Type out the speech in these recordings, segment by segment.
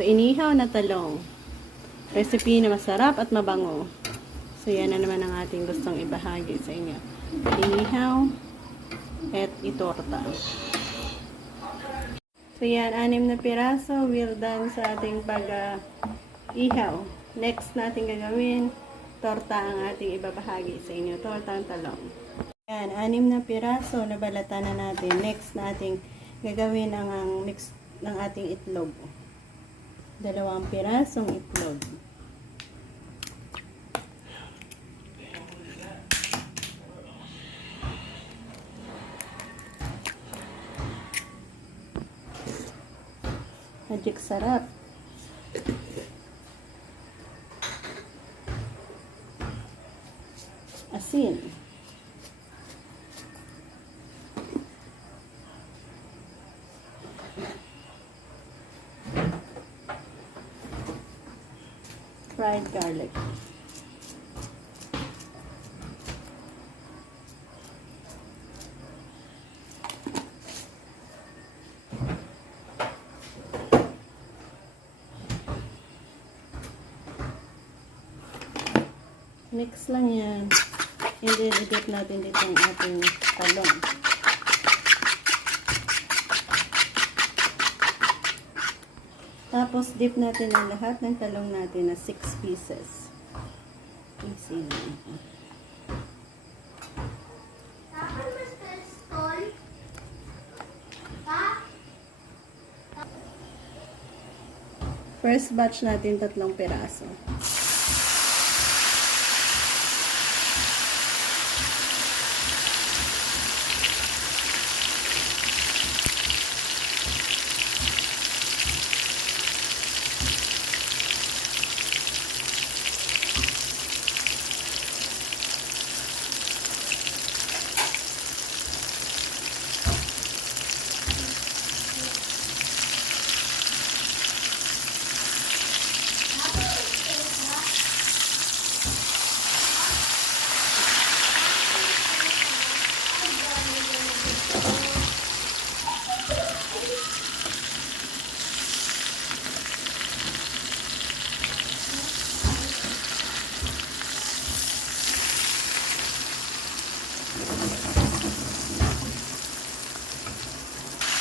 So, inihaw na talong. Recipe na masarap at mabango. So, yan na naman ang ating gustong ibahagi sa inyo. Inihaw at itorta. So, yan, 6 na piraso. Well done sa ating pag-ihaw. Next natin gagawin, torta ang ating ibabahagi sa inyo. Tortang talong. Yan, 6 na piraso. Nabalatan na natin. Next natin gagawin ang mix ng ating itlog. 2 pirasong itlog. Magic sarap. Asin. Fried garlic. Mix lang yan. And then, i-dip natin dito ang ating talong. Tapos, dip natin ang lahat ng talong natin na 6 pieces. Easy lang. First batch natin 3 piraso.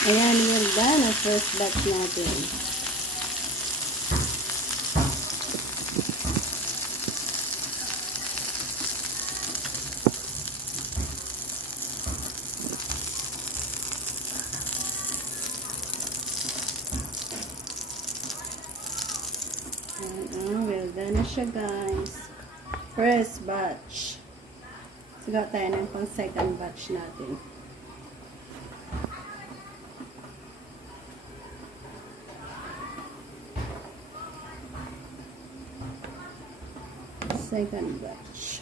Ayan, well done ang first batch natin. Ayan, well done na siya, guys. First batch. Sigaw tayo ng pang second batch natin. Second batch.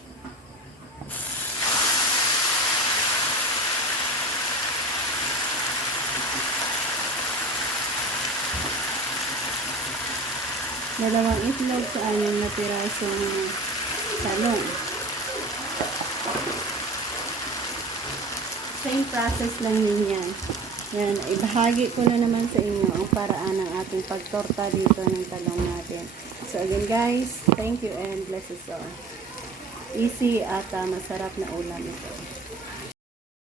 Dalawang itlog sa 6 na pirasong talong. Same process lang yun yan. Yan, ibahagi ko na naman sa inyo ang paraan ng ating pagtorta dito ng talong natin. So again guys, thank you and bless us all. Easy at masarap na ulam ito.